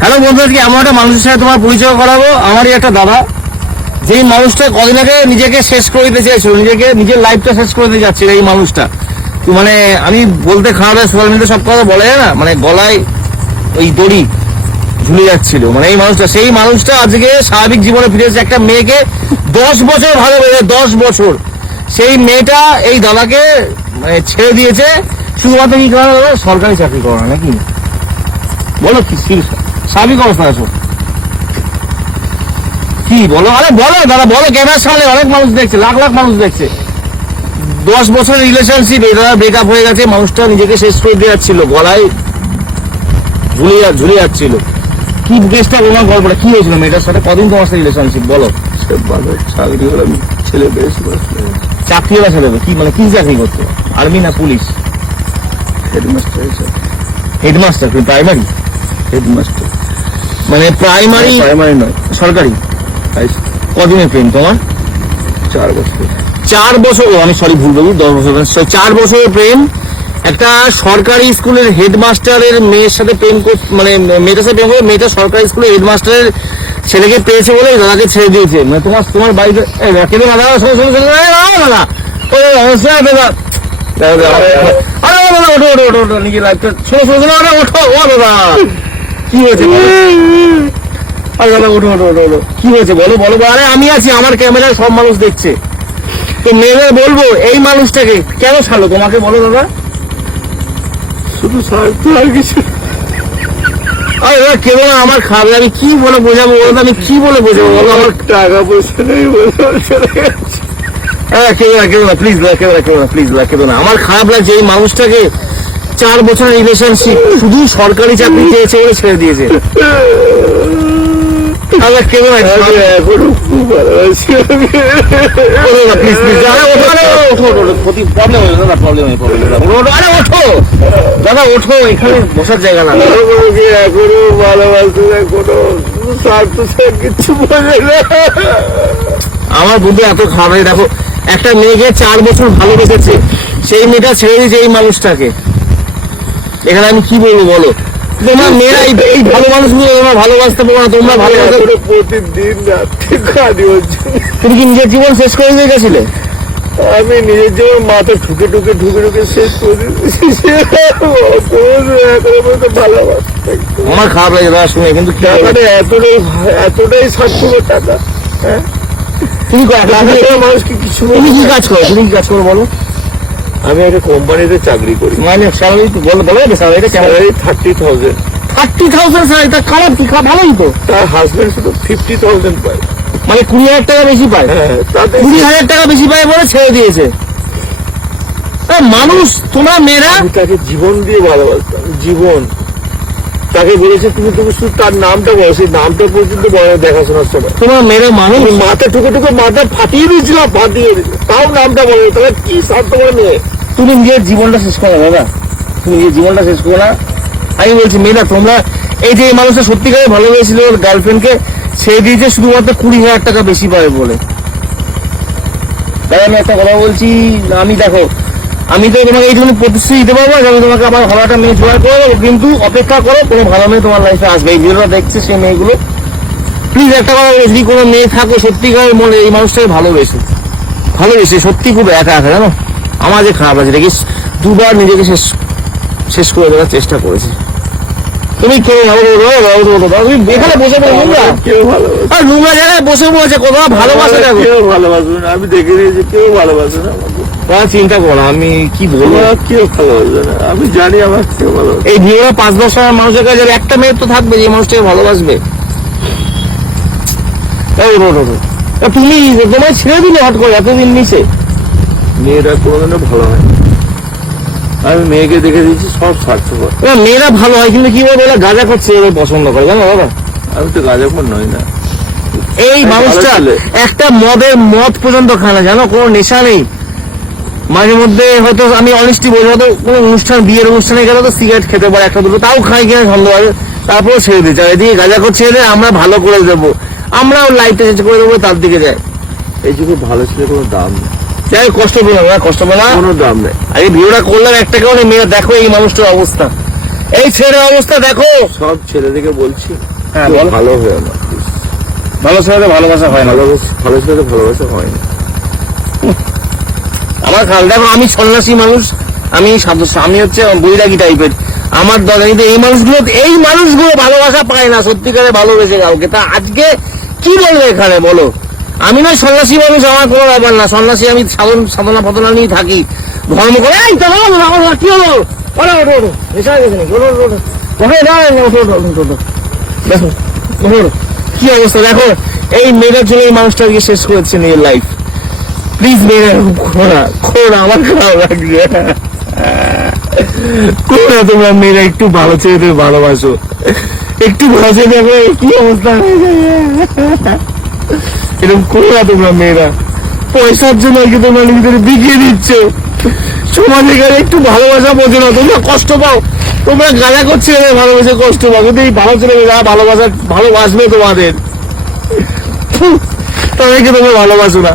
Hello বন্ধু, আজকে এমন একটা মানুষের সাথে তোমার পরিচয় করাবো। আমারই একটা দাদা, যেই মানুষটা কদিন আগে নিজেকে শেষ করে দিতে চাইছিল, নিজেকে, নিজের লাইফটা শেষ করে দিতে যাচ্ছিল এই মানুষটা। মানে আমি বলতে খারাপ সোশ্যাল মিডিয়া সব কথা বলে না মানে গলায় ওই দড়ি ঝুলে যাচ্ছিল। মানে এই মানুষটা, সেই মানুষটা আজকে স্বাভাবিক জীবনে ফিরে এসেছে একটা মেয়েকে দশ বছর ভালো ভালোবেসে, দশ বছর। সেই মেয়েটা এই দাদাকে মানে ছেড়ে দিয়েছে শুধুমাত্র কি কারণে দাদা? সরকারি চাকরি করো না নাকি? বলো কি স্বাভাবিক অবস্থা আছো? কি বলো? আরে বলো দাদা বলো ক্যামেরার সামনে অনেক মানুষ দেখছে লাখ লাখ মানুষ দেখছে। দশ বছরের রিলেশনশিপ দাদা ব্রেকআপ হয়ে গেছে মানুষটা নিজেকে শেষ করে দিয়ে যাচ্ছিল গলায় ঝুলে যা- ঝুলে যাচ্ছিল। কি কেসটা তোমার গল্পটা? কি হয়েছিল মেয়েটার সাথে? কদিন তোমার সাথে রিলেশনশিপ বলো। চাকরি ছেলে বেশ চাকরিওয়ালা ছেলে। কি মানে কি চাকরি করতো? আর্মি না police? Headmaster headmaster primary headmaster মানে প্রাইমারি প্রাইমারি নয়। সরকারি? কদিনের প্রেম তোমার? চার বছর। চার বছর আমি সরি ভুল বলি দশ বছর চার বছরের প্রেম একটা সরকারি স্কুলের হেডমাস্টারের মেয়ের সাথে প্রেম মানে মেয়েটার সাথে প্রেম করে মেয়েটা সরকারি স্কুলের হেডমাস্টারের ছেলেকে পেয়েছে বলে দাদাকে ছেড়ে দিয়েছে। মানে তোমার তোমার বাড়িতে এই দাদা, শোনো শোনো দাদা, দাদা ওঠো ওঠো ও হয়েছে আরে ওঠো ওঠো হয়েছে বলো বলো আরে আমি আছি আমার ক্যামেরায় সব মানুষ দেখছে তো মেয়েদের বলব এই মানুষটাকে কেন ছাড়লো তোমাকে বলো দাদা শুধু আর কিছু আরে আমার খাবে আমি কি বলে বোঝাবো বলো আমি কি বলে বোঝাবো বলো আমার টাকা পয়সা নেই কেঁদো না প্লিজ না না না আমার খারাপ লাগছে এই মানুষটাকে চার বছরের রিলেশনশিপ শুধু সরকারি চাকরি চেয়েছে বলে ছেড়ে দিয়েছে। দাদা ওঠো হয়ে দাদা এখানে বসার জায়গা না। ওকে এখনও ভালোবাসি না কোনো শুধু কিচ্ছু বোঝে না। আমার বুদ্ধি এত খারাপ দেখো একটা মেয়েকে চার বছর ভালোবেসেছে সেই মেয়েটা ছেড়ে দিয়েছে এই মানুষটাকে। এখানে আমি কি বলব বলো? তোমার মেয়েরা এই- ভালো মানুষগুলো তোমরা ভালোবাসতে পারো না তোমরা ভালোবাসতে এখনও প্রতিদিন তুমি কি নিজের জীবন শেষ করে দিয়ে গেছিলে? আমি নিজের যেমন মাথা ঠুকে ঠুকে ঠুকে ঠুকে শেষ করে ভালোবাসতে। আমার খারাপ লাগে দাদা শুনে কিন্তু? মানে এতটাই এতটাই স্বার্থপর টাকা হ্যাঁ? তুমি তুমি- ছাড়া মানুষকে কিছু তুমি কি কাজ করো? তুমি কি কাজ করো বলো। আমি একটা কোম্পানিতে চাকরি করি। মানে স্যালারি বলো বলো স্যালারিটা salary thirty thousand thirty thousand salary তা খারাপ কি? ভালোই তো। তার হাজবেন্ড শুধু ফিফটি থাউজেন্ড পায়। মানে কুড়ি হাজার টাকা বেশি পায়। হ্যাঁ কুড়ি হাজার টাকা বেশি পায় বলে ছেড়ে দিয়েছে। মানুষ তোমরা মেয়েরা তাকে জীবন দিয়ে ভালোবাসতাম জীবন। তাকে বলেছে তুমি তুমি শুধু তার নামটা বলো সেই নামটা পর্যন্ত বড় দেখাশোনার সময় তোমরা মেয়েরা মানুষ? মাথা ঠুকে ঠুকে মাথা ফাটিয়ে দিয়েছিলাম ফাটিয়ে তাও নামটা বলো তাহলে কি স্বার্থ করে মেয়ে? তুমি নিজের জীবনটা শেষ করো দাদা। তুমি নিজের জীবনটা শেষ করো না। আমি বলছি মেয়েরা তোমরা এই যে এই মানুষটা সত্যিকারে ভালোবেসেছিল ওর গার্লফ্রেন্ডকে ছেড়ে দিয়েছে শুধুমাত্র কুড়ি হাজার টাকা বেশি পায় বলে। দাদা আমি একটা কথা বলছি আমি দেখো আমি তো তোমাকে এইটুকু প্রতিশ্রুতি দিতে পারব আমি তোমাকে আমার ভালো একটা মেয়ে জোগাড় করে দেবো। কিন্তু অপেক্ষা করো কোনো ভালো মেয়ে তোমার লাইফে আসবে। এই ভিডিওটা দেখছে সেই মেয়েগুলো। প্লিজ একটা কথা যদি কোনো মেয়ে থাকো সত্যিকারের মনে এই মানুষটাকে ভালোবেসে। ভালোবেসে সত্যি খুব একা একা জানো? আমার যে খারাপ আছে দেখি দুবার নিজেকে শেষ শেষ করে দেওয়ার চেষ্টা করেছে। তুমি কেউ তুমি এখানে বসে পড়ো নোংরা। আর নোংরা জায়গায় বসে পড়েছে কোথাও ভালোবাসে দেখো কেউ। ভালোবাসবে না। আমি দেখে নিয়েছি কেউ ভালোবাসে না। চিন্তা করো আমি কি বলব? কেউ না। আমি জানি আমার কেউ এই ভিডিওটা পাঁচ দশ হাজার মানুষের কাছে একটা মেয়ের তো থাকবে যে মানুষটাকে ভালোবাসবে। এই। তুমি তোমায় ছেড়ে দিলে হট করে এতদিন নিচে মেয়েরা কোনোদিনও ভালো হয় আমি মেয়েকে দেখে দিয়েছি সব স্বার্থপর। মেয়েরা ভালো হয় কিন্তু কি বলব এরা গাঁজা করছে এবার পছন্দ করে জানো দাদা আমি তো গাজাপুর নই না। এই ভালো মানুষটা একটা মদের মদ পর্যন্ত খায় না জানো? কোনো নেশা নেই। মাঝে মধ্যে হয়তো আমি অনেস্টি বলব হয়তো কোনো অনুষ্ঠান বিয়ের অনুষ্ঠানে গেলে তো সিগারেট খেতে পারে একটা দুটো তাও খাই কিনা সন্দেহ আছে তারপরে ছেড়ে দিচ্ছে আর এদিকে গাঁজা করছে এলে আমরা ভালো করে দেবো। আমরাও লাইফটা চেঞ্জ করে দেবো তার দিকে যায়। এই যুগে ভালো ছেলে কোনো দাম নেই। যাই কষ্ট পেলাম না কষ্ট পেলাম। কোনো দাম নেই। এই ভিডিওটা করলাম একটা কারণে মেয়ে দেখো এই মানুষটার অবস্থা। এই ছেলের অবস্থা দেখো। সব ছেলেদেরকে বলছি হ্যাঁ। ভালো হয়ে না ভালো ছেলেদের ভালোবাসা হয় না। ভালোবাসা ভালো ছেলেদের ভালোবাসা হয় না। আমার খাল দেখো, আমি সন্ন্যাসী মানুষ, আমি আমি হচ্ছে বৈরাগী টাইপের। আমার দরকার কিন্তু এই মানুষগুলো এই মানুষগুলো ভালোবাসা পায় না, সত্যিকারে ভালোবেসে কাউকে। তা আজকে কি বলবে এখানে, বলো? আমি না সন্ন্যাসী মানুষ, আমার কোনো ব্যাপার না। সন্ন্যাসী, আমি সাধন, সাধনা ফাধনা নিয়ে থাকি। ধর্ম করে, এই তো কি হলো ওঠো ওঠো ওঠো এসে গেছে ওঠো ওঠো দেখো। কি অবস্থা? দেখো, এই মেয়েটার জন্য এই মানুষটাকে শেষ করেছে নিজের লাইফ প্লিজ মেয়েরা খোড়া খোড়া আমার খারাপ লাগছে। খোড়া তোমরা মেয়েরা একটু ভালো তুমি ভালোবাসো? একটু ভালো দেখো কি অবস্থা হয়ে যায় এরকম খোড়া তোমরা মেয়েরা? পয়সার জন্য কি তোমরা নিজেদের বিকিয়ে দিচ্ছ? সমাজে গেলে একটু ভালোবাসা বোঝো না, তোমরা কষ্ট পাও। তোমরা গালা করছে ভালোবাসে কষ্ট পাও। কিন্তু এই ভালো ছেলে মেয়েরা ভালোবাসা, ভালোবাসবে তোমাদের। তাদেরকে তোমরা ভালোবাসো না।